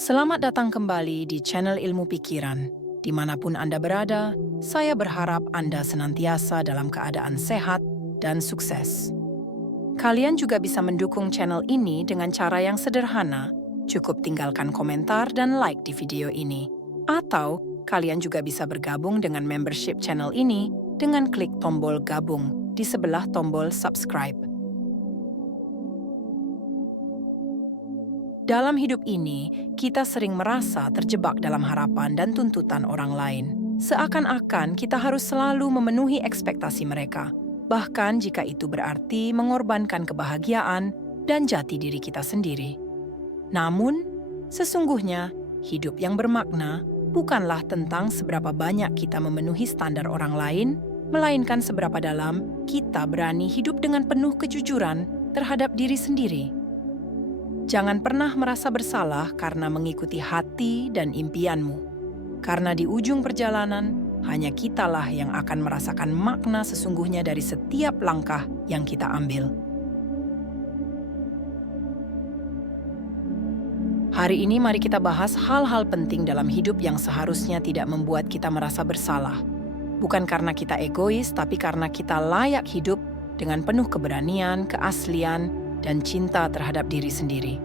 Selamat datang kembali di channel Ilmu Pikiran. Dimanapun Anda berada, saya berharap Anda senantiasa dalam keadaan sehat dan sukses. Kalian juga bisa mendukung channel ini dengan cara yang sederhana. Cukup tinggalkan komentar dan like di video ini. Atau, kalian juga bisa bergabung dengan membership channel ini dengan klik tombol gabung di sebelah tombol subscribe. Dalam hidup ini, kita sering merasa terjebak dalam harapan dan tuntutan orang lain. Seakan-akan kita harus selalu memenuhi ekspektasi mereka, bahkan jika itu berarti mengorbankan kebahagiaan dan jati diri kita sendiri. Namun, sesungguhnya, hidup yang bermakna bukanlah tentang seberapa banyak kita memenuhi standar orang lain, melainkan seberapa dalam kita berani hidup dengan penuh kejujuran terhadap diri sendiri. Jangan pernah merasa bersalah karena mengikuti hati dan impianmu. Karena di ujung perjalanan, hanya kitalah yang akan merasakan makna sesungguhnya dari setiap langkah yang kita ambil. Hari ini mari kita bahas hal-hal penting dalam hidup yang seharusnya tidak membuat kita merasa bersalah. Bukan karena kita egois, tapi karena kita layak hidup dengan penuh keberanian, keaslian, dan cinta terhadap diri sendiri.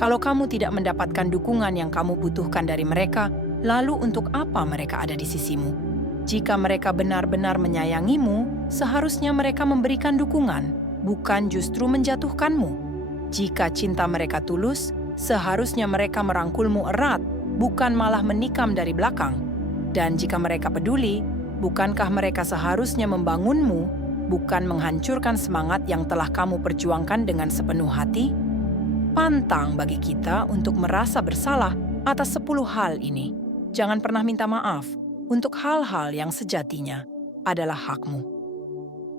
Kalau kamu tidak mendapatkan dukungan yang kamu butuhkan dari mereka, lalu untuk apa mereka ada di sisimu? Jika mereka benar-benar menyayangimu, seharusnya mereka memberikan dukungan, bukan justru menjatuhkanmu. Jika cinta mereka tulus, seharusnya mereka merangkulmu erat, bukan malah menikam dari belakang. Dan jika mereka peduli, bukankah mereka seharusnya membangunmu, bukan menghancurkan semangat yang telah kamu perjuangkan dengan sepenuh hati? Pantang bagi kita untuk merasa bersalah atas 10 hal ini. Jangan pernah minta maaf untuk hal-hal yang sejatinya adalah hakmu.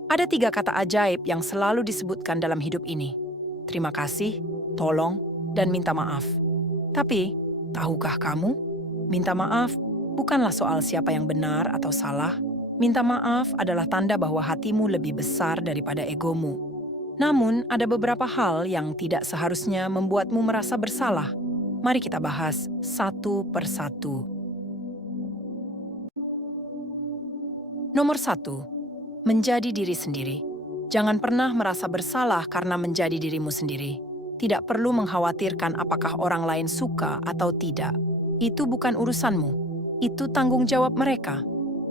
Ada 3 kata ajaib yang selalu disebutkan dalam hidup ini. Terima kasih, tolong, dan minta maaf. Tapi, tahukah kamu? Minta maaf bukanlah soal siapa yang benar atau salah. Minta maaf adalah tanda bahwa hatimu lebih besar daripada egomu. Namun, ada beberapa hal yang tidak seharusnya membuatmu merasa bersalah. Mari kita bahas satu persatu. Nomor 1, menjadi diri sendiri. Jangan pernah merasa bersalah karena menjadi dirimu sendiri. Tidak perlu mengkhawatirkan apakah orang lain suka atau tidak. Itu bukan urusanmu. Itu tanggung jawab mereka.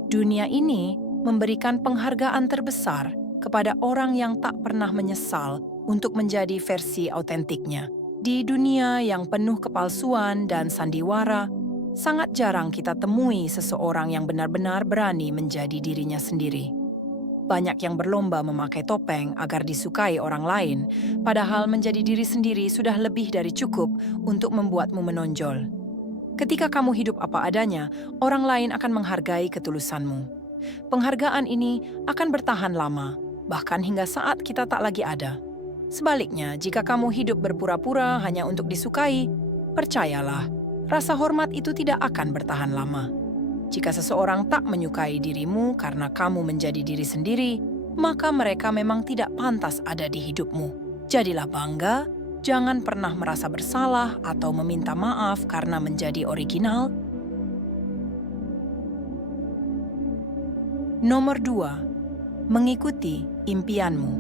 Dunia ini memberikan penghargaan terbesar kepada orang yang tak pernah menyesal untuk menjadi versi autentiknya. Di dunia yang penuh kepalsuan dan sandiwara, sangat jarang kita temui seseorang yang benar-benar berani menjadi dirinya sendiri. Banyak yang berlomba memakai topeng agar disukai orang lain, padahal menjadi diri sendiri sudah lebih dari cukup untuk membuatmu menonjol. Ketika kamu hidup apa adanya, orang lain akan menghargai ketulusanmu. Penghargaan ini akan bertahan lama, bahkan hingga saat kita tak lagi ada. Sebaliknya, jika kamu hidup berpura-pura hanya untuk disukai, percayalah, rasa hormat itu tidak akan bertahan lama. Jika seseorang tak menyukai dirimu karena kamu menjadi diri sendiri, maka mereka memang tidak pantas ada di hidupmu. Jadilah bangga. Jangan pernah merasa bersalah atau meminta maaf karena menjadi original. Nomor 2, mengikuti impianmu.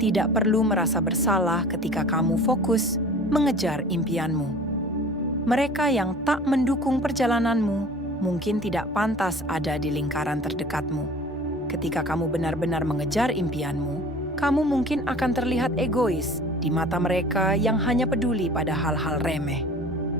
Tidak perlu merasa bersalah ketika kamu fokus mengejar impianmu. Mereka yang tak mendukung perjalananmu mungkin tidak pantas ada di lingkaran terdekatmu. Ketika kamu benar-benar mengejar impianmu, kamu mungkin akan terlihat egois di mata mereka yang hanya peduli pada hal-hal remeh.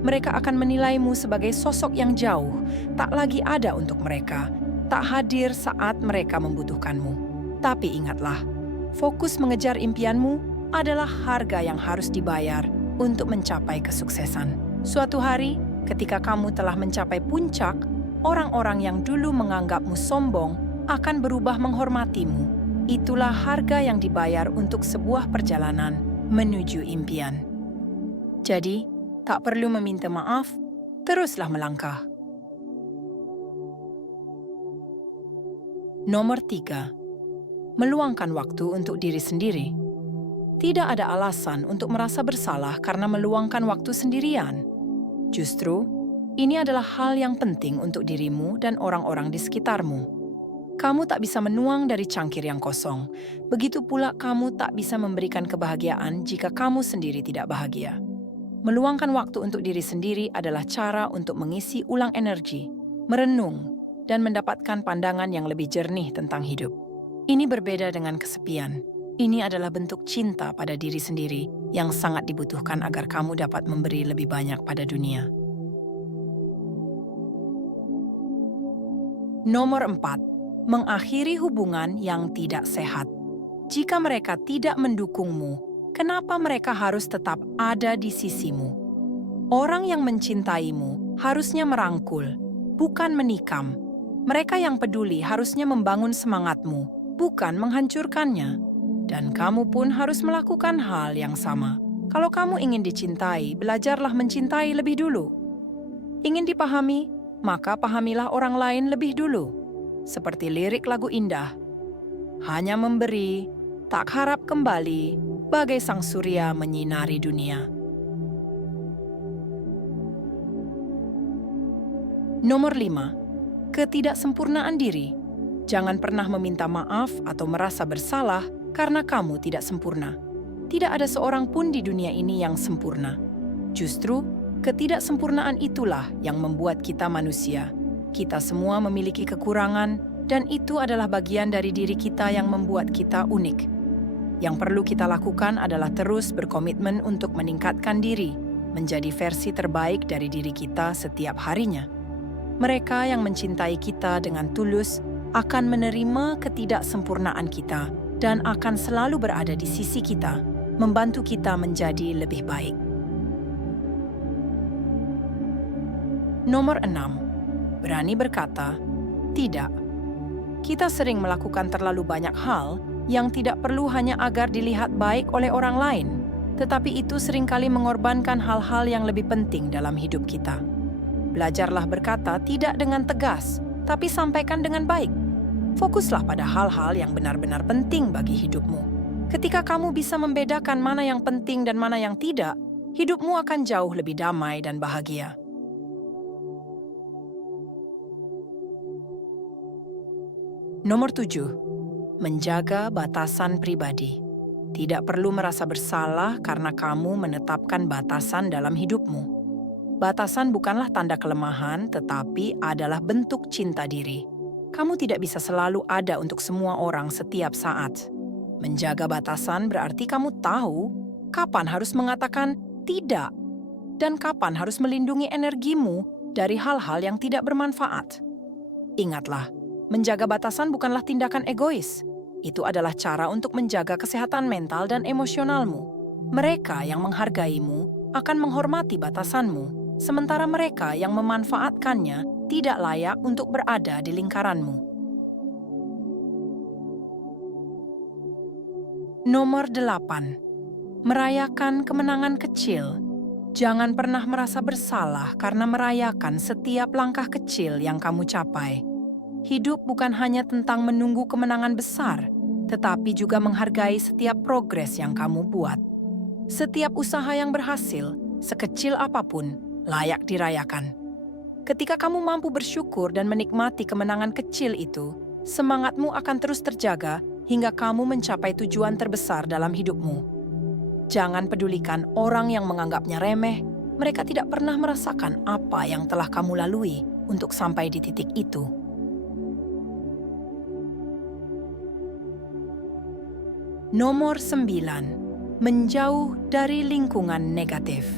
Mereka akan menilaimu sebagai sosok yang jauh, tak lagi ada untuk mereka, tak hadir saat mereka membutuhkanmu. Tapi ingatlah, fokus mengejar impianmu adalah harga yang harus dibayar untuk mencapai kesuksesan. Suatu hari, ketika kamu telah mencapai puncak, orang-orang yang dulu menganggapmu sombong akan berubah menghormatimu. Itulah harga yang dibayar untuk sebuah perjalanan menuju impian. Jadi, tak perlu meminta maaf, teruslah melangkah. Nomor 3, meluangkan waktu untuk diri sendiri. Tidak ada alasan untuk merasa bersalah karena meluangkan waktu sendirian. Justru, ini adalah hal yang penting untuk dirimu dan orang-orang di sekitarmu. Kamu tak bisa menuang dari cangkir yang kosong. Begitu pula kamu tak bisa memberikan kebahagiaan jika kamu sendiri tidak bahagia. Meluangkan waktu untuk diri sendiri adalah cara untuk mengisi ulang energi, merenung, dan mendapatkan pandangan yang lebih jernih tentang hidup. Ini berbeda dengan kesepian. Ini adalah bentuk cinta pada diri sendiri yang sangat dibutuhkan agar kamu dapat memberi lebih banyak pada dunia. Nomor 4. Mengakhiri hubungan yang tidak sehat. Jika mereka tidak mendukungmu, kenapa mereka harus tetap ada di sisimu? Orang yang mencintaimu harusnya merangkul, bukan menikam. Mereka yang peduli harusnya membangun semangatmu, bukan menghancurkannya. Dan kamu pun harus melakukan hal yang sama. Kalau kamu ingin dicintai, belajarlah mencintai lebih dulu. Ingin dipahami, maka pahamilah orang lain lebih dulu. Seperti lirik lagu indah, hanya memberi, tak harap kembali, bagai sang surya menyinari dunia. Nomor 5. Ketidaksempurnaan diri. Jangan pernah meminta maaf atau merasa bersalah karena kamu tidak sempurna. Tidak ada seorang pun di dunia ini yang sempurna. Justru, ketidaksempurnaan itulah yang membuat kita manusia. Kita semua memiliki kekurangan, dan itu adalah bagian dari diri kita yang membuat kita unik. Yang perlu kita lakukan adalah terus berkomitmen untuk meningkatkan diri, menjadi versi terbaik dari diri kita setiap harinya. Mereka yang mencintai kita dengan tulus akan menerima ketidaksempurnaan kita dan akan selalu berada di sisi kita, membantu kita menjadi lebih baik. Nomor 6. Berani berkata, tidak. Kita sering melakukan terlalu banyak hal yang tidak perlu hanya agar dilihat baik oleh orang lain, tetapi itu seringkali mengorbankan hal-hal yang lebih penting dalam hidup kita. Belajarlah berkata tidak dengan tegas, tapi sampaikan dengan baik. Fokuslah pada hal-hal yang benar-benar penting bagi hidupmu. Ketika kamu bisa membedakan mana yang penting dan mana yang tidak, hidupmu akan jauh lebih damai dan bahagia. Nomor 7. Menjaga batasan pribadi. Tidak perlu merasa bersalah karena kamu menetapkan batasan dalam hidupmu. Batasan bukanlah tanda kelemahan, tetapi adalah bentuk cinta diri. Kamu tidak bisa selalu ada untuk semua orang setiap saat. Menjaga batasan berarti kamu tahu kapan harus mengatakan tidak dan kapan harus melindungi energimu dari hal-hal yang tidak bermanfaat. Ingatlah, menjaga batasan bukanlah tindakan egois. Itu adalah cara untuk menjaga kesehatan mental dan emosionalmu. Mereka yang menghargaimu akan menghormati batasanmu, sementara mereka yang memanfaatkannya tidak layak untuk berada di lingkaranmu. Nomor 8. Merayakan kemenangan kecil. Jangan pernah merasa bersalah karena merayakan setiap langkah kecil yang kamu capai. Hidup bukan hanya tentang menunggu kemenangan besar, tetapi juga menghargai setiap progres yang kamu buat. Setiap usaha yang berhasil, sekecil apapun, layak dirayakan. Ketika kamu mampu bersyukur dan menikmati kemenangan kecil itu, semangatmu akan terus terjaga hingga kamu mencapai tujuan terbesar dalam hidupmu. Jangan pedulikan orang yang menganggapnya remeh, mereka tidak pernah merasakan apa yang telah kamu lalui untuk sampai di titik itu. Nomor 9. Menjauh dari lingkungan negatif.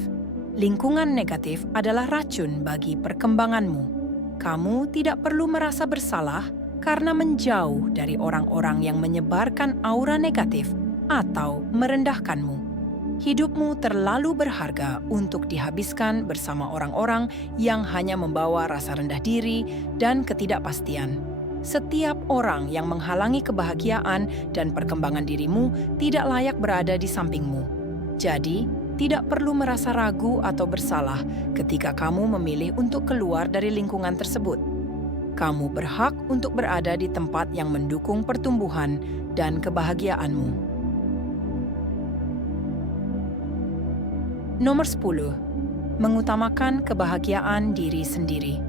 Lingkungan negatif adalah racun bagi perkembanganmu. Kamu tidak perlu merasa bersalah karena menjauh dari orang-orang yang menyebarkan aura negatif atau merendahkanmu. Hidupmu terlalu berharga untuk dihabiskan bersama orang-orang yang hanya membawa rasa rendah diri dan ketidakpastian. Setiap orang yang menghalangi kebahagiaan dan perkembangan dirimu tidak layak berada di sampingmu. Jadi, tidak perlu merasa ragu atau bersalah ketika kamu memilih untuk keluar dari lingkungan tersebut. Kamu berhak untuk berada di tempat yang mendukung pertumbuhan dan kebahagiaanmu. Nomor 10. Mengutamakan kebahagiaan diri sendiri.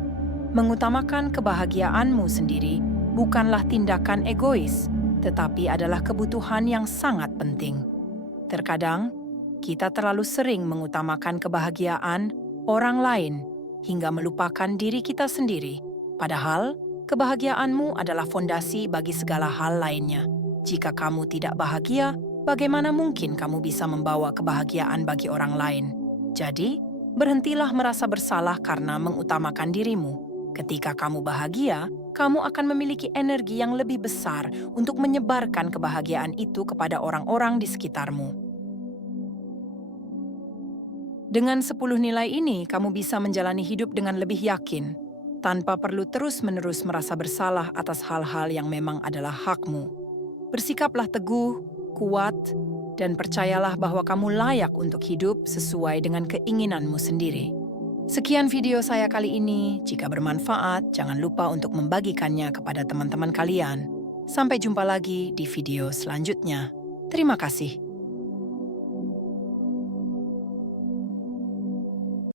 Mengutamakan kebahagiaanmu sendiri bukanlah tindakan egois, tetapi adalah kebutuhan yang sangat penting. Terkadang, kita terlalu sering mengutamakan kebahagiaan orang lain hingga melupakan diri kita sendiri. Padahal, kebahagiaanmu adalah fondasi bagi segala hal lainnya. Jika kamu tidak bahagia, bagaimana mungkin kamu bisa membawa kebahagiaan bagi orang lain? Jadi, berhentilah merasa bersalah karena mengutamakan dirimu. Ketika kamu bahagia, kamu akan memiliki energi yang lebih besar untuk menyebarkan kebahagiaan itu kepada orang-orang di sekitarmu. Dengan 10 nilai ini, kamu bisa menjalani hidup dengan lebih yakin, tanpa perlu terus-menerus merasa bersalah atas hal-hal yang memang adalah hakmu. Bersikaplah teguh, kuat, dan percayalah bahwa kamu layak untuk hidup sesuai dengan keinginanmu sendiri. Sekian video saya kali ini. Jika bermanfaat, jangan lupa untuk membagikannya kepada teman-teman kalian. Sampai jumpa lagi di video selanjutnya. Terima kasih.